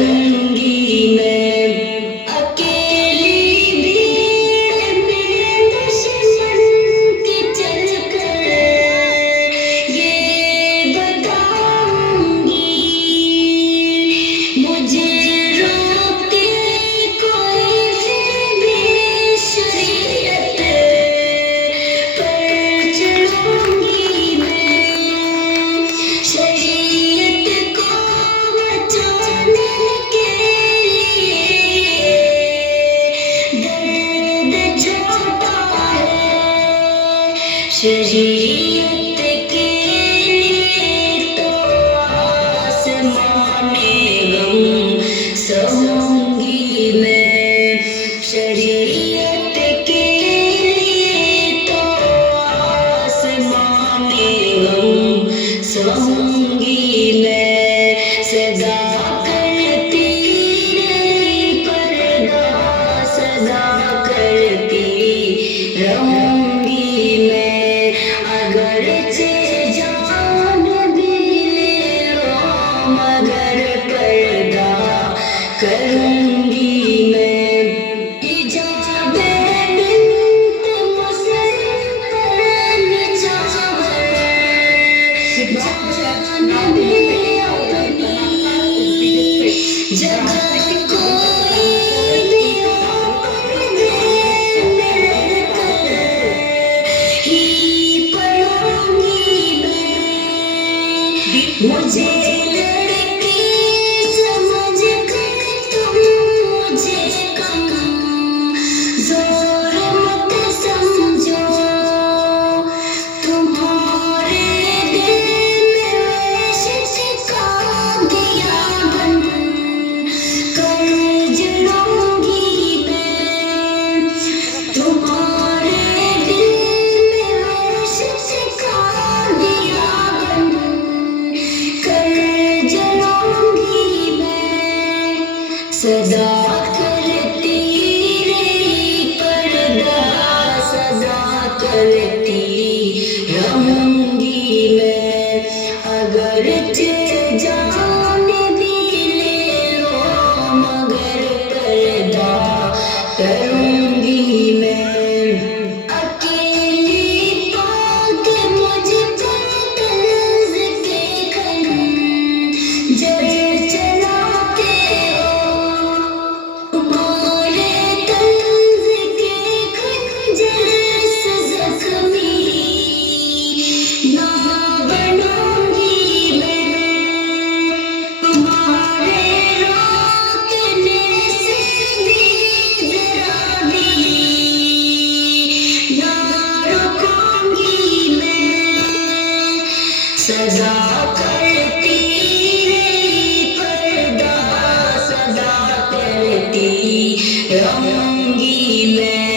کروں گی میں اکیلی بھیڑ میں دشمن کے چل کر یہ بتاؤں گی مجھے روکے کوئی بھی شریعت پر چلوں گی میں شریعت کو بچانے کے لیے درد چھوٹا ہے شریعت کے لیے تو آسمان غم سہوں گی میں شریعت کے لیے تو آسمان غم سہوں گی میں صدا کرتی رہی پردہ صدا کرتی رہوں گی میں اگرچہ جان بھی لے لو مگر پردہ کروں گی میں حجاب بنت مسلم پر نچھاور جان بھی اپنی جگہ کوئی بھی پردے میں رہ کر ہی پڑھوں گی میں مجھے لڑکی سمجھ کر تم مجھے کم زور مت سمجھو تمہارے دل میں عشق کا دیا بن کر جلوں گی میں تمہارے دل میں عشق کا دیا بن کر جلوں گی میں صدا کرتی رہی پردہ صدا کرتی رہوں گی میں اگرچہ جان بھی لے لو مگر پردہ کروں گی میں اکیلی پاک مجھ پر طرز کے خنجر چلاتے ہو تمہارے طرز کے خنجر سے زخمی نہ بنوں گی میں تمہارے روکنے سے بھی ذرا بھی نہ رکوں گی میں سزا کرتی رہی پردہ سزا کرتی رہوں گی میں